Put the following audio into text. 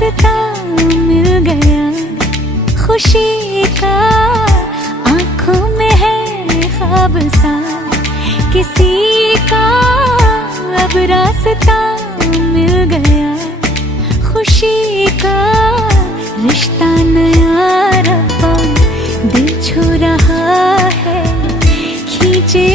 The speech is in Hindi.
रास्ता मिल गया खुशी का, आंखों में है ख्वाब सा किसी का, अब रास्ता मिल गया खुशी का। रिश्ता नया रब्बा दिल छू रहा है, खींचे